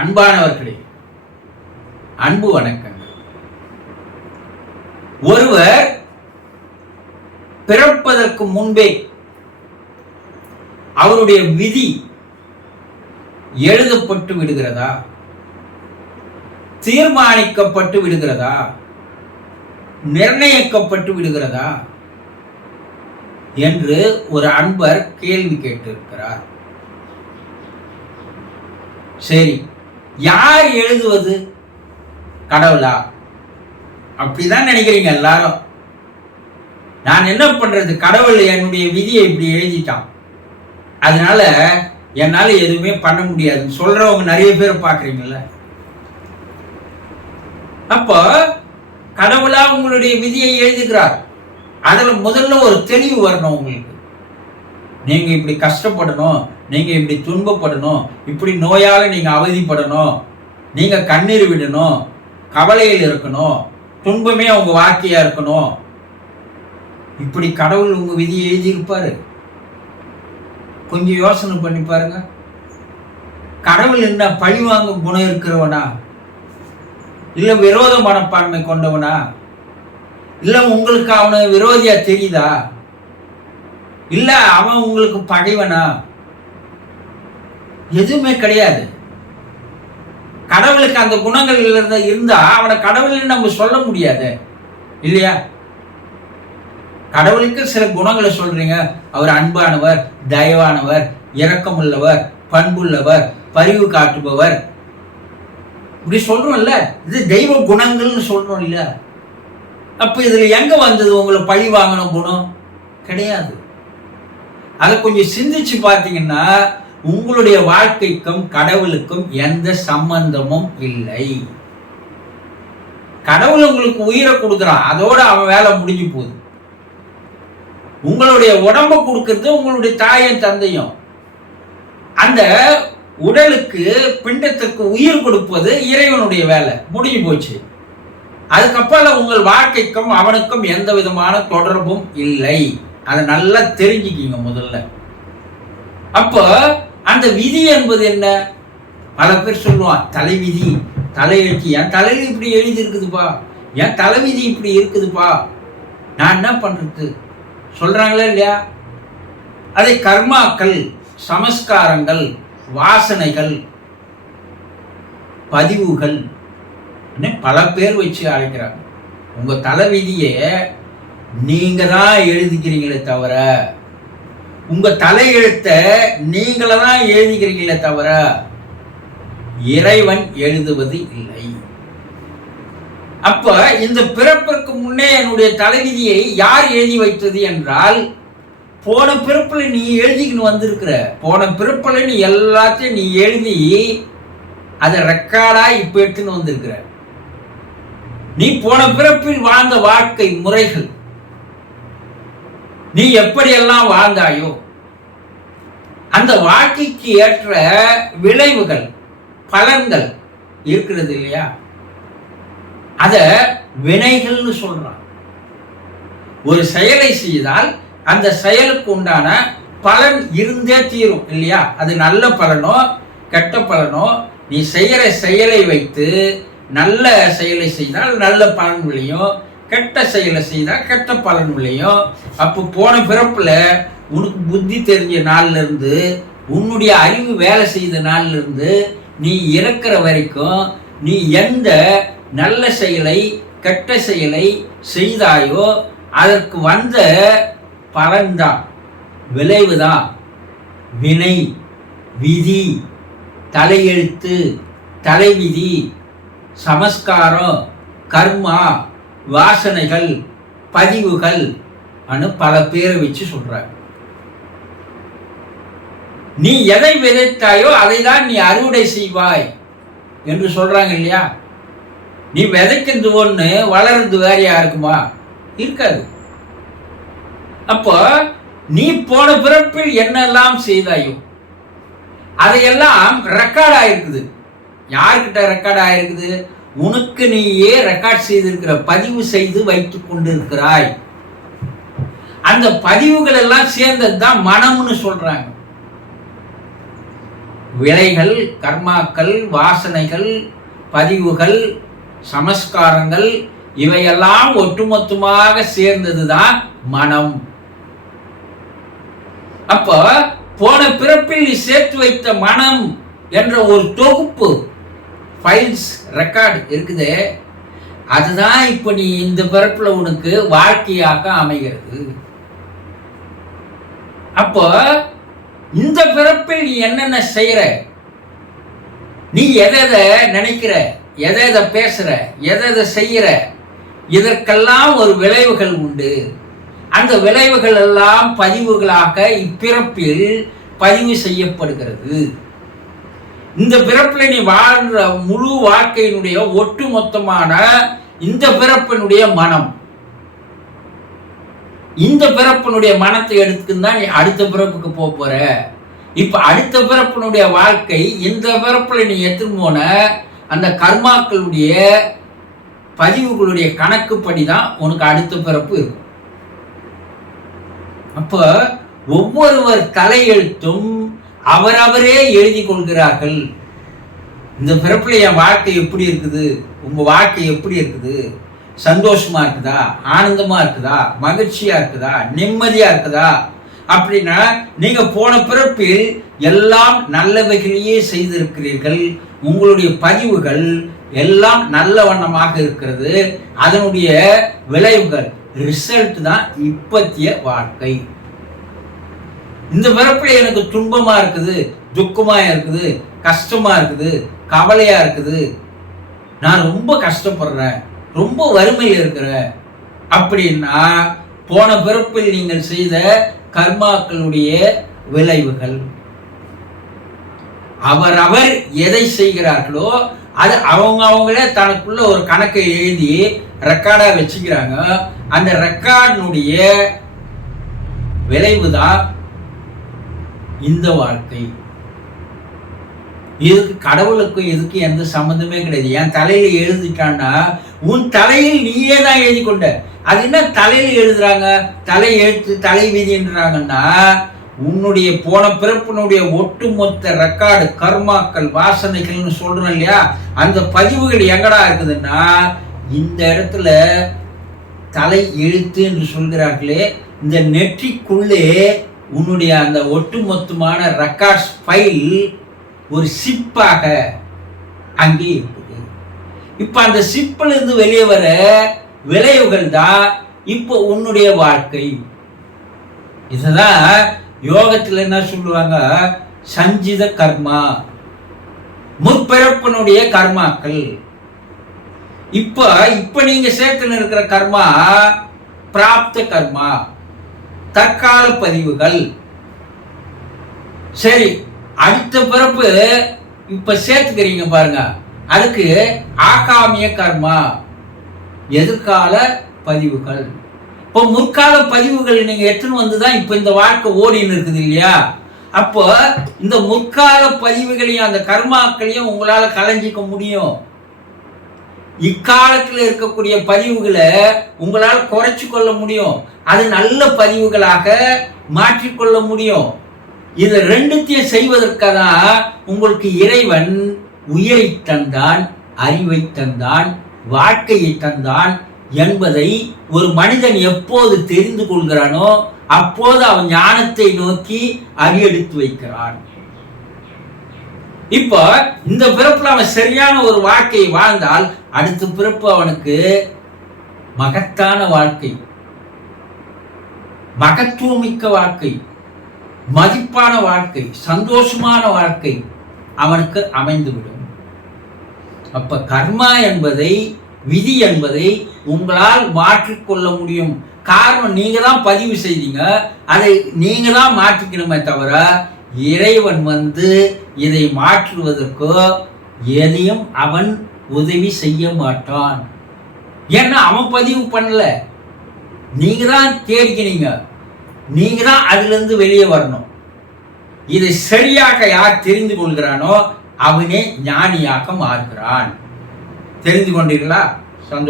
அன்பானவர்களே அன்பு வணக்கங்கள். ஒருவர் பிறப்பதற்கு முன்பே அவருடைய விதி எழுதப்பட்டு விடுகிறதா? தீர்மானிக்கப்பட்டு விடுகிறதா? நிர்ணயிக்கப்பட்டு விடுகிறதா? என்று ஒரு அன்பர் கேள்வி கேட்டிருக்கிறார். சரி யார் எழுதுவது? கடவுளா? அப்படிதான் நினைக்கிறீங்க எல்லாரும். நான் என்ன பண்றது? கடவுள் என்னுடைய விதியை இப்படி எழுதிட்டான். அதனால என்னால் எதுவுமே பண்ண முடியாதுன்னு சொல்றவங்க நிறைய பேர் பாக்குறீங்கல்ல அப்போ கடவுளா உங்களுடைய விதியை எழுதுகிறார். அதில் முதல்ல ஒரு தெளிவு வரணும் உங்களுக்கு. நீங்கள் இப்படி கஷ்டப்படணும் நீங்கள் இப்படி துன்பப்படணும் இப்படி நோயால் நீங்கள் அவதிப்படணும் நீங்கள் கண்ணீர் விடணும் கவலையில் இருக்கணும் துன்பமே உங்க வாழ்க்கையா இருக்கணும். இப்படி கடவுள் உங்க விதியை எழுதியிருப்பாரு. கொஞ்சம் யோசனை பண்ணி பாருங்க. கடவுள் என்ன பழி வாங்கும் குணம் இருக்கிறவனா? இல்ல விரோத மனப்பான்மை கொண்டவனா? இல்ல உங்களுக்கு அவனை விரோதியா தெரியுதா? இல்ல அவன் உங்களுக்கு பகைவனா? எதுவுமே கிடையாது. கடவுளுக்கு அந்த குணங்கள் இருந்தா அவனை கடவுள்னு நம்ம சொல்ல முடியாது. இல்லையா? கடவுளுக்கு சில குணங்களை சொல்றீங்க. அவர் அன்பானவர் தயவானவர் இரக்கமுள்ளவர் பண்புள்ளவர் பரிவு காட்டுபவர். இப்படி சொல்றோம்ல இது தெய்வ குணங்கள்னு சொல்றோம் இல்ல அப்ப இதுல எங்க வந்தது? உங்களை பழி வாங்கின குணம்? கிடையாது. அதை கொஞ்சம் சிந்திச்சு பார்த்தீங்கன்னா உங்களுடைய வாழ்க்கைக்கும் கடவுளுக்கும் எந்த சம்பந்தமும் இல்லை. கடவுள் உங்களுக்கு உயிரை கொடுக்குறான். அதோட அவன் வேலை முடிஞ்சு போகுது. உங்களுடைய உடம்ப கொடுக்கறது உங்களுடைய தாயும் தந்தையும். அந்த உடலுக்கு பிண்டத்துக்கு உயிர் கொடுப்பது இறைவனுடைய வேலை. முடிஞ்சு போச்சு. அதுக்கப்புறம் உங்கள் வாழ்க்கைக்கும் அவனுக்கும் எந்த விதமான தொடர்பும் இல்லை. அதை நல்லா தெரிஞ்சுக்கிங்க முதல்ல. அப்போ அந்த விதி என்பது என்ன? பல பேர் சொல்லுவான் தலைவிதி தலையெழுச்சி என் தலையில் இப்படி எழுதியிருக்குதுப்பா. என் தலைவிதி இப்படி இருக்குதுப்பா. நான் என்ன பண்ணுறது சொல்கிறாங்களே இல்லையா? அதை கர்மாக்கள் சமஸ்காரங்கள் வாசனைகள் பதிவுகள் பல பேர் வச்சு அழைக்கிறாங்க. உங்கள் தலைவிதியை நீங்கள் தான் எழுதிக்கிறீங்களே தவிர உங்கள் தலையெழுத்தை நீங்கள தான் எழுதிக்கிறீங்களே தவிர இறைவன் எழுதுவது இல்லை. அப்ப இந்த பிறப்பிற்கு முன்னே என்னுடைய தலைவிதியை யார் எழுதி வைத்தது என்றால் போன பிறப்பில் நீ எழுதிக்கின்னு வந்திருக்கிற போன பிறப்பில் நீ எல்லாத்தையும் நீ எழுதி அதை ரெக்கார்டாக இப்போ எடுத்துன்னு வந்திருக்கிற. நீ போன பிறப்பில் வாழ்ந்த வாழ்க்கை முறைகள் நீ எப்படியெல்லாம் வாழ்ந்தாயோ அந்த வாழ்க்கைக்கு ஏற்ற விளைவுகள் பலன்கள் இருக்கிறது இல்லையா? அத வினைகள்னு சொல்றான். ஒரு செயலை செய்தால் அந்த செயலுக்கு உண்டான பலன் இருந்தே தீரும் இல்லையா? அது நல்ல பலனோ கெட்ட பலனோ நீ செய்யற செயலை வைத்து நல்ல செயலை செய்தால் நல்ல பலன் விளையும். கெட்ட செயலை செய்தால் கெட்ட பலன் விளையும். அப்போ போன பிறப்பில் உனக்கு புத்தி தெரிஞ்ச நாள்லேருந்து உன்னுடைய அறிவு வேலை செய்த நாள்லேருந்து நீ இறக்கிற வரைக்கும் நீ எந்த நல்ல செயலை கெட்ட செயலை செய்தாயோ அதற்கு வந்த பலன்தான். விளைவுதான். வினை விதி தலையெழுத்து தலைவிதி சமஸ்காரம் கர்மா வாசனைகள் பதிவுகள் அனு பல பேரை வச்சு சொல்றாங்க நீ எதை விதைத்தாயோ அதை தான் நீ அறுவடை செய்வாய் என்று சொல்றாங்க இல்லையா? நீ விதைக்கிறது ஒண்ணு வளர்றது வேறையா இருக்குமா இருக்காது. அப்போ நீ போன பிறப்பில் என்னெல்லாம் செய்தாயோ அதையெல்லாம் ரெக்கார்ட் ஆயிருக்குது. யார்கிட்ட ரெக்கார்ட் ஆயிருக்குது? உனக்கு நீயே ரெக்கார்ட் செய்திருக்கிற பதிவு செய்து வைத்துக் கொண்டிருக்கிறாய். அந்த பதிவுகள் எல்லாம் சேர்ந்தது தான் மனம்னு சொல்றாங்க. விலைகள் கர்மாக்கள் வாசனைகள் பதிவுகள் சமஸ்காரங்கள் இவையெல்லாம் ஒட்டுமொத்தமாக சேர்ந்தது தான் மனம். அப்போ போன பிறப்பில் நீ சேர்த்து வைத்த மனம் என்ற ஒரு தொகுப்பு ஃபைல்ஸ் ரெக்கார்டு இருக்குது. அதுதான் இப்போ நீ இந்த பிறப்பில் உனக்கு வாழ்க்கையாக அமைகிறது. அப்போ இந்த பிறப்பில் நீ என்னென்ன செய்கிற நீ எதை எதை நினைக்கிற? எதை எதை பேசுகிற எதை எதை செய்கிற இதற்கெல்லாம் ஒரு விளைவுகள் உண்டு. அந்த விளைவுகள் எல்லாம் பதிவுகளாக இப்பிறப்பில் பதிவு செய்யப்படுகிறது. இந்த பிறப்பில் நீ வாழ்ற முழு வாழ்க்கையினுடைய ஒட்டு மொத்தமான இந்த பிறப்பினுடைய மனம். இந்த பிறப்பினுடைய மனத்தை எடுத்துன்னு தான் நீ அடுத்த பிறப்புக்கு போக போற. இப்ப அடுத்த பிறப்பினுடைய வாழ்க்கை இந்த பிறப்புல நீ எடுத்துன்னு போன அந்த கர்மாக்களுடைய பதிவுகளுடைய கணக்குப்படி தான் உனக்கு அடுத்த பிறப்பு இருக்கும். அப்ப ஒவ்வொருவர் தலையெழுத்தும் அவரவரே எழுதி கொள்கிறார்கள். இந்த பிறப்புல என் வாழ்க்கை எப்படி இருக்குது? உங்க வாழ்க்கை எப்படி இருக்குது? சந்தோஷமா இருக்குதா? ஆனந்தமா இருக்குதா? மகிழ்ச்சியா இருக்குதா? நிம்மதியா இருக்குதா? அப்படின்னா நீங்க போன பிறப்பில் எல்லாம் நல்லவைகளையே செய்திருக்கிறீர்கள். உங்களுடைய பதிவுகள் எல்லாம் நல்ல வண்ணமாக இருக்கிறது. அதனுடைய விளைவுகள் ரிசல்ட் தான் இப்பத்திய வாழ்க்கை. இந்த பிறப்பில் எனக்கு துன்பமாக இருக்குது துக்கமாக இருக்குது கஷ்டமா இருக்குது கவலையாக இருக்குது. நான் ரொம்ப கஷ்டப்படுறேன் ரொம்ப வறுமையில் இருக்கிறேன். அப்படின்னா போன பிறப்பில் நீங்கள் செய்த கர்மாக்களுடைய விளைவுகள். அவர் அவர் எதை செய்கிறார்களோ அது அவங்க அவங்களே தனக்குள்ள ஒரு கணக்கை எழுதி ரெக்கார்டாக வச்சுக்கிறாங்க. அந்த ரெக்கார்டினுடைய விளைவு தான் இந்த வாழ்க்கை இதுக்கு கடவுளுக்கும் இதுக்கு எந்த சம்மந்தமே கிடையாது. என் தலையில எழுதிட்டான்னா உன் தலையில் நீயே தான் எழுதி கொண்ட. அது என்ன தலையில எழுதுறாங்க? தலை எழுத்து தலை விதின்றாங்கன்னா உன்னுடைய போன பிறப்பினுடைய ஒட்டுமொத்த ரெக்கார்டு கர்மாக்கள் வாசனைகள்னு சொல்றோம் இல்லையா? அந்த பதிவுகள் எங்கடா இருக்குதுன்னா இந்த இடத்துல தலை எழுத்து என்று சொல்கிறார்களே இந்த நெற்றிக்குள்ளே உன்னுடைய அந்த ஒட்டுமொத்தமான ரெக்கார்ட்ஸ் ஃபைல் ஒரு சிப்பாக அங்கே இருக்குது. இப்போ அந்த சிப்பிலிருந்து வெளியே வர விளைவுகள் தான் இப்போ உன்னுடைய வாழ்க்கை. இதுதான் யோகத்தில் என்ன சொல்லுவாங்க? சஞ்சித கர்மா. முற்பிறப்பினுடைய கர்மாக்கள். இப்போ இப்போ நீங்கள் சேர்த்துல இருக்கிற கர்மா பிராப்த கர்மா. தற்கால பதிவுகள். சரி அடுத்த பிறப்பு இப்ப சேர்த்துக்கிறீங்க பாருங்க. அதுக்கு ஆகாமிய கர்மா எதிர்கால பதிவுகள். இப்போ முற்கால பதிவுகள் நீங்க எத்தனை வந்து தான் இப்போ இந்த வாழ்க்கை ஓடின்னு இருக்குது இல்லையா? அப்போ இந்த முற்கால பதிவுகளையும் அந்த கர்மாக்களையும் உங்களால் கலைஞ்சிக்க முடியும். இக்காலத்தில் இருக்கக்கூடிய பதிவுகளை உங்களால் குறைச்சி கொள்ள முடியும். அது நல்ல பதிவுகளாக மாற்றிக்கொள்ள முடியும். இது ரெண்டுத்தையும் செய்வதற்காக தான் உங்களுக்கு இறைவன் உயிரை தந்தான் அறிவை தந்தான் வாழ்க்கையை தந்தான் என்பதை ஒரு மனிதன் எப்போது தெரிந்து கொள்கிறானோ அப்போது அவன் ஞானத்தை நோக்கி அடியெடுத்து வைக்கிறான். இப்போ இந்த பிறப்புல அவன் சரியான ஒரு வாழ்க்கையை வாழ்ந்தால் அடுத்த பிறப்பு அவனுக்கு மகத்தான வாழ்க்கை. மகத்துவமிக்க வாழ்க்கை. மதிப்பான வாழ்க்கை. சந்தோஷமான வாழ்க்கை அவனுக்கு அமைந்துவிடும். அப்ப கர்மா என்பதை விதி என்பதை உங்களால் மாற்றிக்கொள்ள முடியும். காரணம் நீங்க தான் பதிவு செய்தீங்க. அதை நீங்க தான் மாற்றிக்கணுமே தவிர இறைவன் வந்து இதை மாற்றுவதற்கோ எதையும் அவன் உதவி செய்ய மாட்டான். ஏன்னா அவன் பதிவு பண்ணல. நீங்க தான் தேடிக்கினீங்க. நீங்க தான் அதுல இருந்து வெளியே வரணும். இதை சரியாக யார் தெரிந்து கொள்கிறானோ அவனே ஞானியாக மாறுகிறான். தெரிந்து கொண்டீர்களா? சந்தோஷம்.